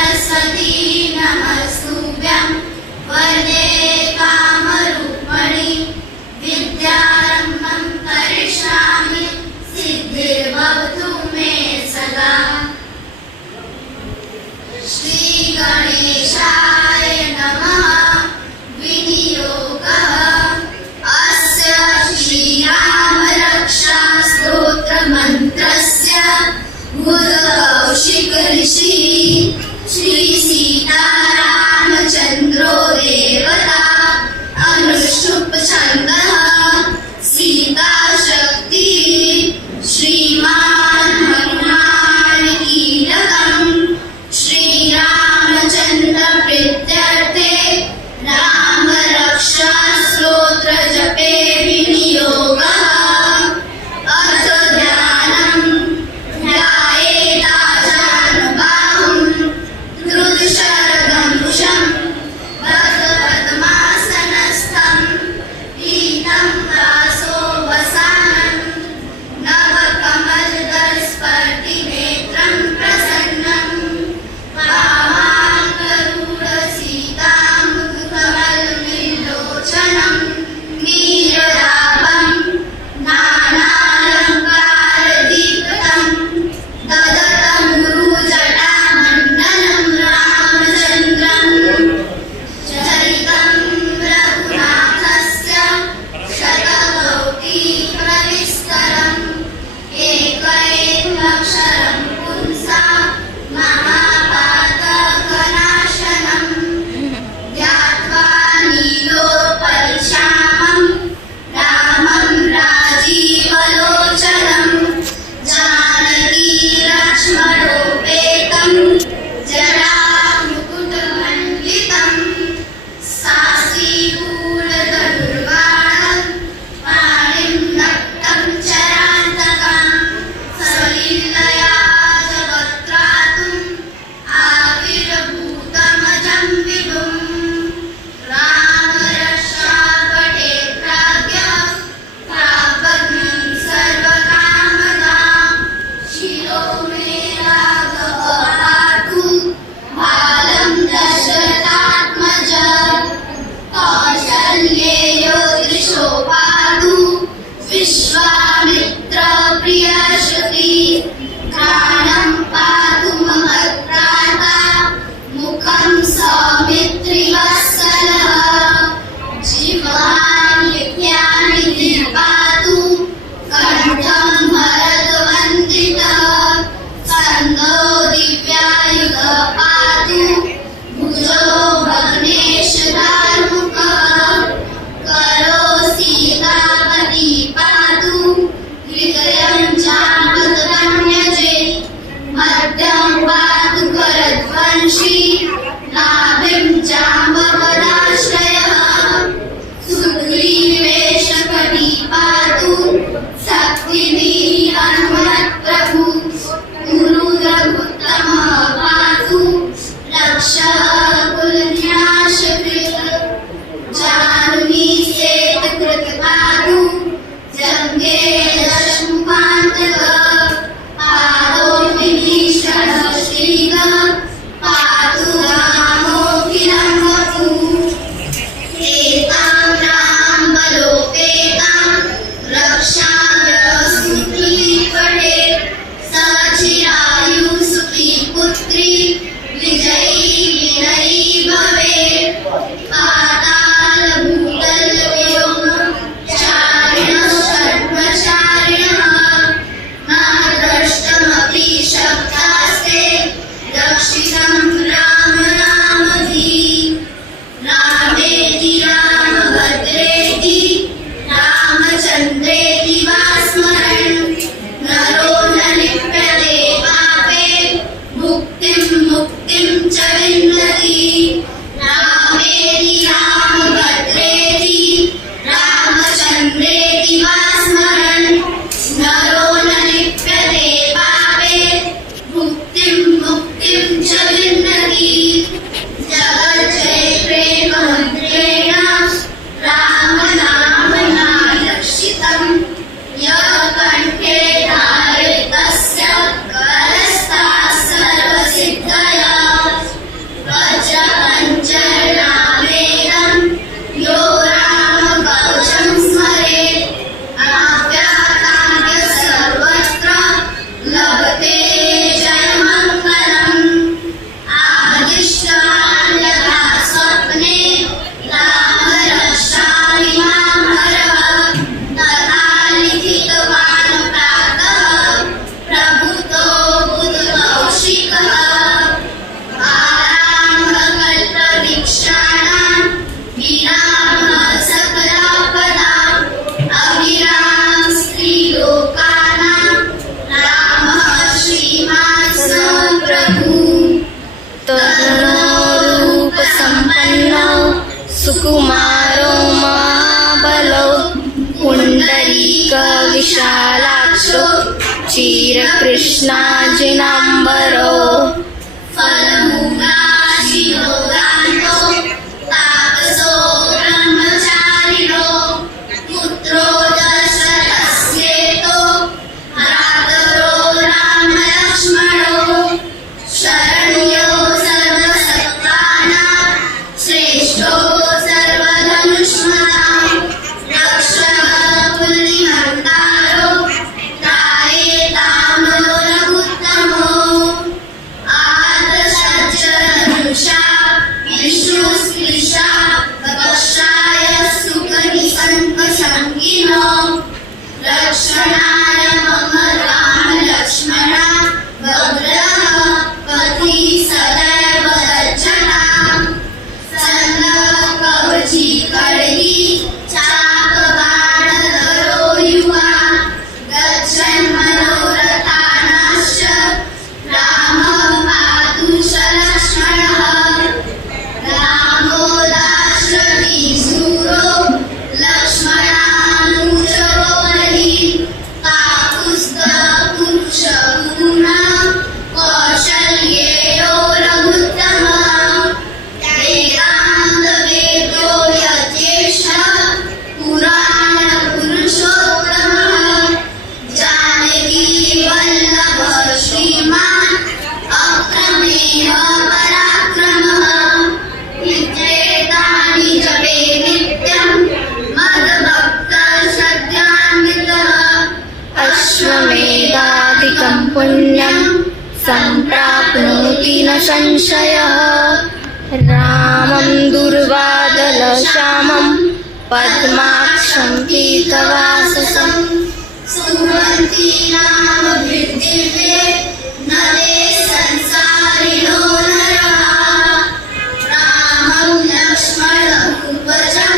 सरस्वती नमस्तुभ्यं वन्दे कामरूपिणि विद्यारम्भं करिष्यामि सिद्धिर्भवतु मे सदा। श्री गणेशाय नमः। विनियोगः अस्य श्रीराम रक्षा स्तोत्र मंत्रस्य कौशिक ऋषि श्री सीतारामचन्द्रो देवता अनुष्टुप् छन्दः सीता शक्ति श्रीमान् हनुमान् कीलकम् श्रीरामचन्द्र प्रीत्यर्थे राम रक्षा स्तोत्र जपे विनियोगः। अथ ध्यानम् ध्यायेदाजानुबाहुं धृतशरधनुषं बद्धपद्मासनस्थं पीतं दासोऽवसानं नवकमलदलस्पर्धिनेत्रं प्रसन्नं वामाङ्गरूढसीतामुखकमलविलोचनं नीरदाभं नानालङ्कारदीप्तं ददतं गुरुजटामण्डलं रामचन्द्रं चरितं रघुनाथस्य शतकोटिप्रविस्तरम् एकैकमक्षरं पुंसा महापातकनाशनम् ध्यात्वा नीलोपरिश्यामं रामं राजीवलोचनं जानकी लक्ष्मणोपेतं जटामुकुटमण्डितं सासीपूर्णधनुर्बाणं पाणिं नक्तं चरान्तकं सलीलया जगत्त्रातुम् आविर्भूतमजं विभुम् रामरक्षापटे प्राज्ञः प्रापद्मि सर्वकामदाम् शिरो मे राघवः पातु बालं दशरथात्मजः कौसल्येयो दृशो पातु विश्वामित्रप्रियश्रुति घ्राणं पातु महत्प्राता मुखं सौमित्रिवत्सलः जीवान्यज्ञानिधि पातु कण्ठं भरतवन्दितः स्कन्धो दिव्यायुधः पातु भुजो भग्नेशदारुकः करो सीतापति पातु हृदयं जाम्बवदन्यजेत् मध्यं पातु करध्वंसी नाभिं जाम्बवदाश्रयः सुग्रीवेशकटी पातु शक्तिधीः हनुमत्प्रभु गुरु रघुत्तमः पातु रक्षः कुलन्यासकृत् जाह्नवी सेतकृत् पातु जङ्गे दशमुखान्तकः पादो विभीषणः श्रीगः पातु रामोऽखिलं वपुः एतां रामबलोपेतां रक्षाम्यस्तुतीपटे सचिरायुः सुखी पुत्री विजयी विनयी भवेत् पातालभूतलव्योम चारिणः शर्मचारिणः न द्रष्टमपि शब्दास्ते रक्षितं राम नामभिः रामेति रामभद्रेति रामचन्द्रेति वा स्मरन् नरो न लिप्यते पापे मुक्तिं च विन्दति रामेति रामभद्रेति रामचन्द्रेति वा स्मरन् नरो न लिप्यते पापे मुक्तिं च विन्दति। विशालाक्षो चिरकृष्णाजिनाम्बरो फलमूलाशिरोदान्तो तापसो ब्रह्मचारिणो पुत्रो दशरथस्येतो भ्रातरो रामलक्ष्मणो शरण्यो सर्वसत्त्वानां श्रेष्ठो सर्वधनुष्मतां रक्षः पुण्यहन्तारो त्रायेतां रघुत्तमो आर्तसज्जनदृशा विष्णुस्पृशा वक्षाय सुखनिसङ्गसङ्गिनो रक्षणाय मम रामलक्ष्मणा भद्रः पथि सदैव रक्षताम् कवची खड्गी चापबाणधरो युवा गच्छन् मनोरथानाश्च रामः पातु सलक्ष्मणः रामो दाशरथीसूरो लक्ष्मणानुचरो बलिः काकुत्स्थपुरुषपूर्णः कौशल्येयो रघुत्तमः वेदान्तवेद्यो यज्ञेष्ठः पुराणपुरुषोत्तमः जानकीवल्लभः श्रीमान् अप्रमेयः पराक्रमः नित्येतानि जपे नित्यं मद्भक्तः सद्यान्वितः अश्वमेधादिकं पुण्यं सम्प्राप्नोति न संशयः रामं दुर्वादलश्यामं पद्माक्षं पीतवाससं सुमन्ति नाम वृद्धिर्वे नरे संसारिणो नरः रामं लक्ष्मणभूपजं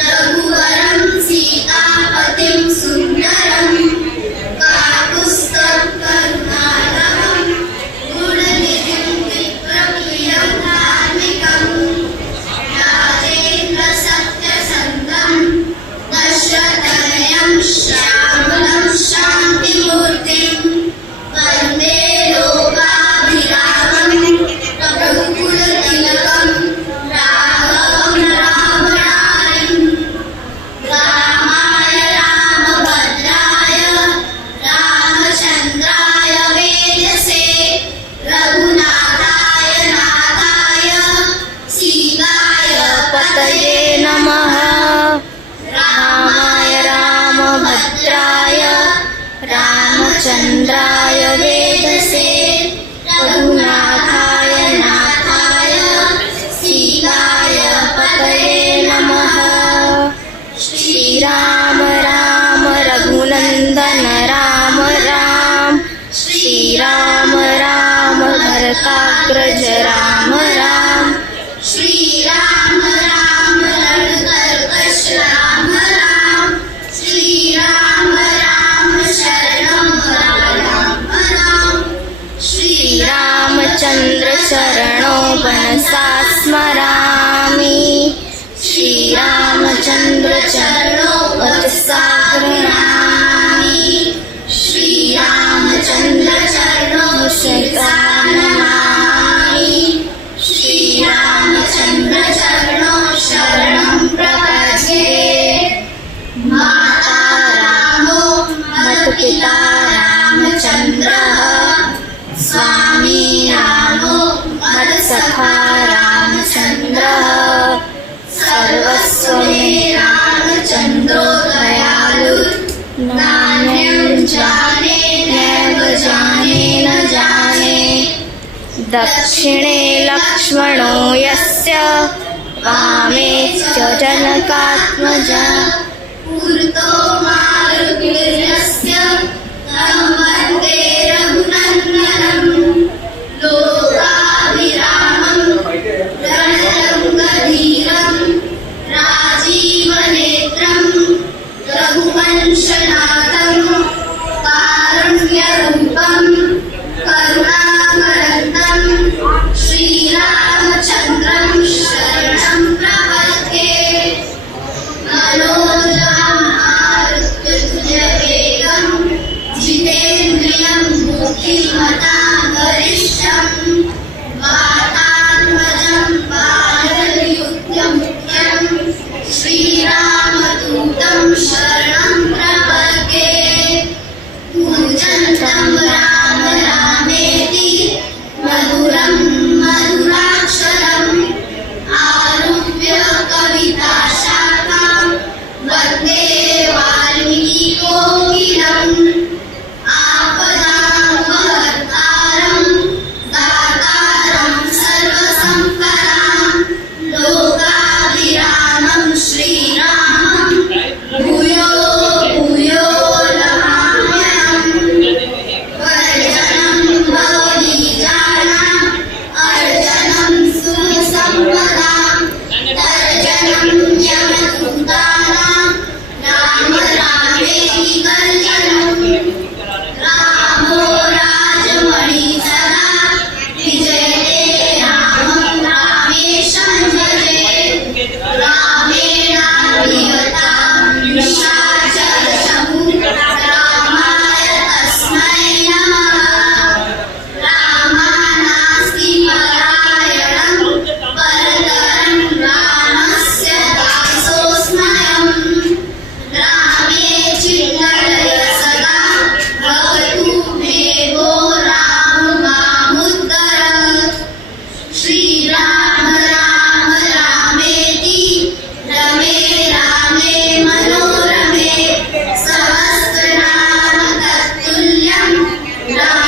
रघुवरं सीतापतिं सुन्दरं काकुत्स्थकरुणालभं गुणनिधिं विप्रप्रियं धार्मिकं राजेन्द्रसत्यसन्तं दशरथतनयं श्यामलं शान्तिमूर्तिं वन्दे लोकाभिरामं रघुकुलतिलकं राघवं रामनारिं रामाय रामभद्राय रामचन्द्राय वेदसे रघुनाथाय नाथाय सीताय पतये नमः रामाय रामभद्राय रामचन्द्राय वेदसे रघुनाथाय नाथाय सीताय पतये नमः श्रीराम राम रघुनन्दन राम राम श्रीराम राम भरताग्रज राम राम श्रीराम राम रणकर्कश राम राम श्रीराम राम शरणं राम राम श्रीरामचन्द्र चरणो मनसा स्मरामि श्रीरामचन्द्र चरणो वचसा गृह्णामि श्रीरामचन्द्र चरणो शिरसा नमामि श्रीरामचन्द्र चरणो शरणं प्रपद्ये माता रामो मत्पिता रामचन्द्रः स्वामी रामो मत्सखा रामचन्द्रः सर्वस्व मे रामचन्द्रो दयालु नान्यं जाने नैव जाने न जाने दक्षिणे लक्ष्मणो यस्य वामे च जनकात्मजा पूर्तो मारुतिर्यस्य तं वन्दे रघुनन्दनं लोकाभिरामं रणरङ्गधीरं राजीवनेत्रं रघुवंशनाथं कारुण्यरूपं करुणाकरन्दं श्रीरामचन्द्रं शरणं प्रपद्ये मनोजवं मारुत्युजये बुद्धिमतां वरिष्ठं वातात्मजं बालयुक्तमुख्यं श्रीरामदूतं शरणं प्रपद्ये पूजन्तं राम रामेति मधुरं मधुराक्षरम् आरुह्य कविताशाखां वन्दे वाल्मीकिकोकिलम् आपदामहर्तारं दातारं सर्वसम्पदां लोकाभिरामं श्रीरामं भूयो भूयो नमाम्यहम् वर्जनं भवबीजानाम् अर्जनं सुसम्पदां तर्जनं यमदूतानां राम रामेति गर्जनम् रामो राजमणि सदा विजयते रामं रामेशं भजे रामेणाभिहतां निशाचरशमुं रामाय तस्मै नमः रामानास्ति परायणं परतरं रामस्य दासोऽस्म्यहम् रामे चित्तलय सदा भवतु मे वो राम मामुद्धर श्रीराम राम रामेति रमे रामे मनोरमे सहस्रनाम तत्तुल्यं राम